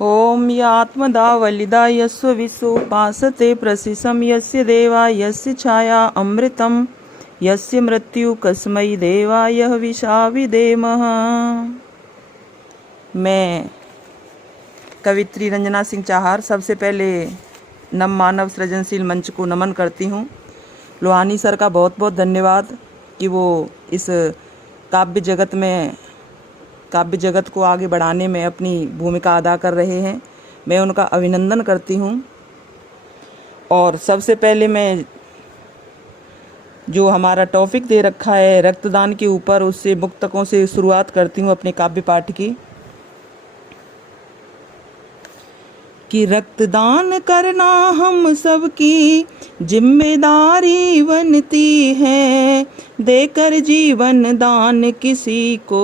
ओम यात्मदा वलिदा यस्व विसुपासते प्रसिसम यस्य देवा यस्य छाया अमृतम यस्य मृत्यु कस्मै देवाय विशाविदेमः। मैं कवित्री रंजना सिंह चाहार सबसे पहले नम मानव सृजनशील मंच को नमन करती हूँ। लोहानी सर का बहुत बहुत धन्यवाद कि वो इस काव्य जगत को आगे बढ़ाने में अपनी भूमिका अदा कर रहे हैं। मैं उनका अभिनंदन करती हूँ। और सबसे पहले मैं जो हमारा टॉपिक दे रखा है रक्तदान के ऊपर, उससे मुक्तकों से शुरुआत करती हूँ अपने काव्य पाठ की। कि रक्तदान करना हम सबकी जिम्मेदारी बनती है, देकर जीवन दान किसी को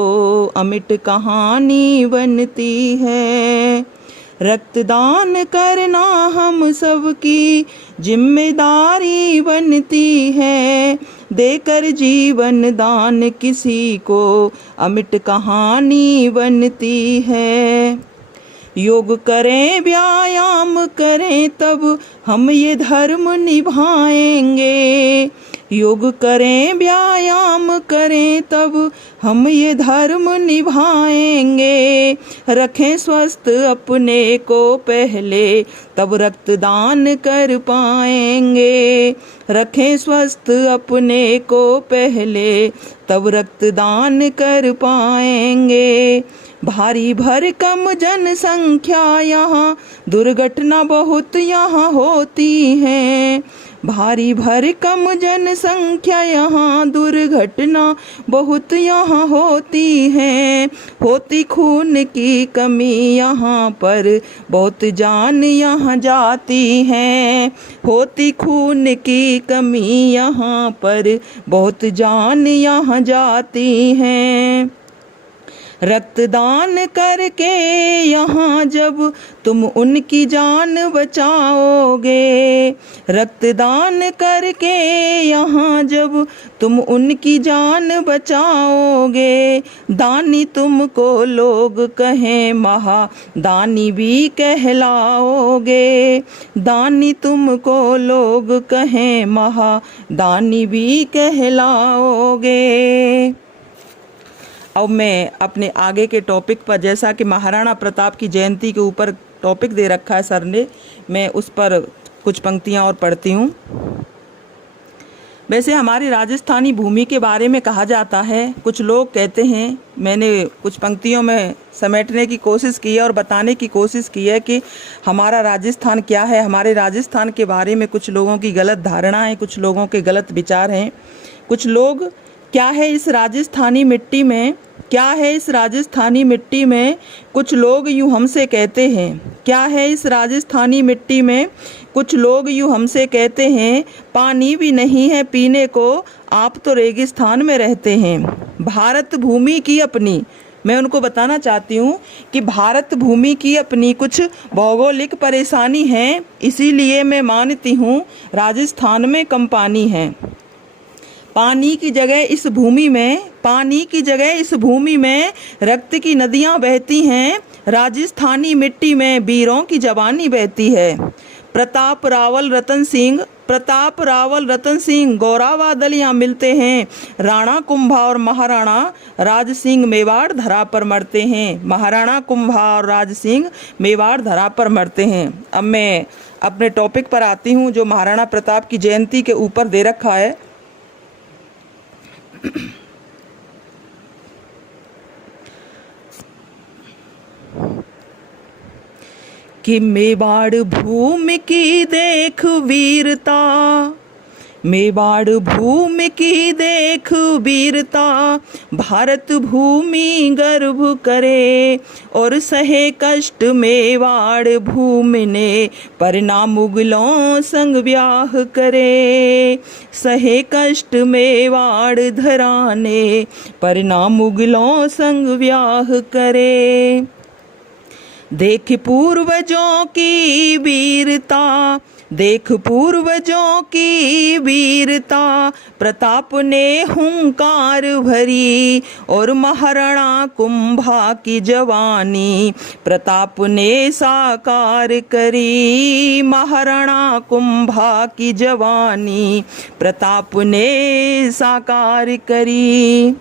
अमिट कहानी बनती है। रक्तदान करना हम सबकी जिम्मेदारी बनती है, देकर जीवन दान किसी को अमिट कहानी बनती है। योग करें व्यायाम करें तब हम ये धर्म निभाएंगे, योग करें व्यायाम करें तब हम ये धर्म निभाएंगे। रखें स्वस्थ अपने को पहले तब रक्तदान कर पाएंगे, रखें स्वस्थ अपने को पहले तब रक्तदान कर पाएंगे। भारी भरकम जनसंख्या यहाँ दुर्घटना बहुत यहाँ होती है, भारी भरकम जनसंख्या यहाँ दुर्घटना बहुत यहाँ होती है। होती खून की कमी यहाँ पर बहुत जान यहाँ जाती है, होती खून की कमी यहाँ पर बहुत जान यहाँ जाती है। रक्तदान करके यहाँ जब तुम उनकी जान बचाओगे, रक्तदान करके यहाँ जब तुम उनकी जान बचाओगे। दानी तुमको लोग कहें महादानी भी कहलाओगे, दानी तुमको लोग कहें महादानी भी कहलाओगे। अब मैं अपने आगे के टॉपिक पर, जैसा कि महाराणा प्रताप की जयंती के ऊपर टॉपिक दे रखा है सर ने, मैं उस पर कुछ पंक्तियां और पढ़ती हूँ। वैसे हमारी राजस्थानी भूमि के बारे में कहा जाता है, कुछ लोग कहते हैं, मैंने कुछ पंक्तियों में समेटने की कोशिश की है और बताने की कोशिश की है कि हमारा राजस्थान क्या है। हमारे राजस्थान के बारे में कुछ लोगों की गलत धारणा है, कुछ लोगों के गलत विचार हैं। कुछ लोग क्या है इस राजस्थानी मिट्टी में, क्या है इस राजस्थानी मिट्टी में, कुछ लोग यूँ हमसे कहते हैं, क्या है इस राजस्थानी मिट्टी में, कुछ लोग यूँ हमसे कहते हैं, पानी भी नहीं है पीने को, आप तो रेगिस्तान में रहते हैं। भारत भूमि की अपनी, मैं उनको बताना चाहती हूँ कि भारत भूमि की अपनी कुछ भौगोलिक परेशानी है, इसीलिए मैं मानती हूँ राजस्थान में कम पानी है। पानी की जगह इस भूमि में, पानी की जगह इस भूमि में रक्त की नदियां बहती हैं, राजस्थानी मिट्टी में वीरों की जवानी बहती है। प्रताप रावल रतन सिंह गौरवादल यहाँ मिलते हैं, राणा कुंभा और महाराणा राज सिंह मेवाड़ धरा पर मरते हैं, महाराणा कुंभा और राज सिंह मेवाड़ धरा पर मरते हैं। अब मैं अपने टॉपिक पर आती हूँ जो महाराणा प्रताप की जयंती के ऊपर दे रखा है। कि मेवाड़ भूमि की देख वीरता, मेवाड़ भूमि की देख वीरता, भारत भूमि गर्व करे और सहे कष्ट मेवाड़ भूमि ने, परना मुगलों संग ब्याह करे। सहे कष्ट मेवाड़ धराने, परना मुगलों संग ब्याह करे। देख पूर्वजों की वीरता, देख पूर्वजों की वीरता, प्रताप ने हुंकार भरी, और महाराणा कुंभा की जवानी प्रताप ने साकार करी। महाराणा कुंभा की जवानी प्रताप ने साकार करी।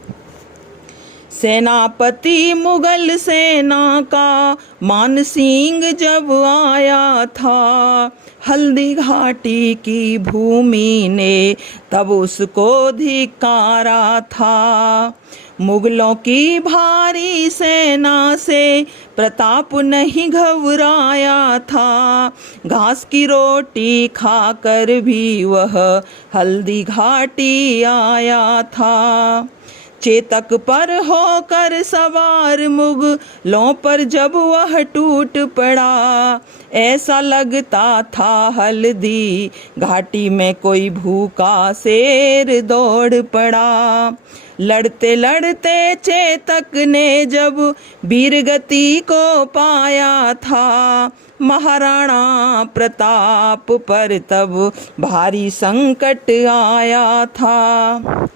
सेनापति मुगल सेना का मानसिंह जब आया था, हल्दी घाटी की भूमि ने तब उसको धिक्कारा था। मुगलों की भारी सेना से प्रताप नहीं घबराया था, घास की रोटी खाकर भी वह हल्दी घाटी आया था। चेतक पर होकर सवार मुगलों पर जब वह टूट पड़ा, ऐसा लगता था हल्दी घाटी में कोई भूखा शेर दौड़ पड़ा। लड़ते लड़ते चेतक ने जब वीरगति को पाया था, महाराणा प्रताप पर तब भारी संकट आया था।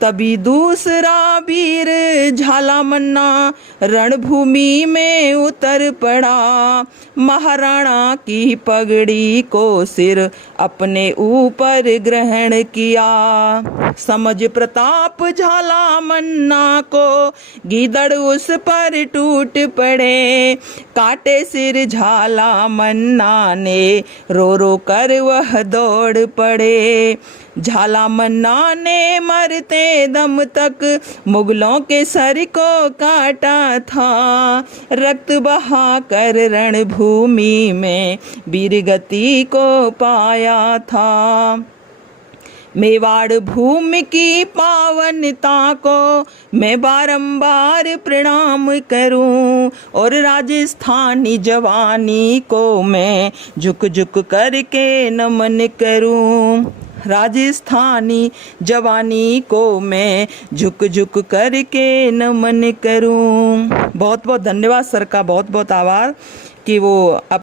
तभी दूसरा वीर झालामन्ना रणभूमि में उतर पड़ा, महाराणा की पगड़ी को सिर अपने ऊपर ग्रहण किया। समझ प्रताप झालामन्ना को गीदड़ उस पर टूट पड़े, काटे सिर झालामन्ना ने रो रो कर वह दौड़ पड़े। झालामन्ना ने मरते दम तक मुगलों के सर को काटा था, रक्त बहा कर रणभूमि में वीरगति को पाया था। मेवाड़ भूमि की पावनता को मैं बारंबार प्रणाम करूं, और राजस्थानी जवानी को मैं झुक झुक करके नमन करूं। राजस्थानी जवानी को मैं झुक झुक करके नमन करूं। बहुत बहुत धन्यवाद सर का, बहुत बहुत आभार कि वो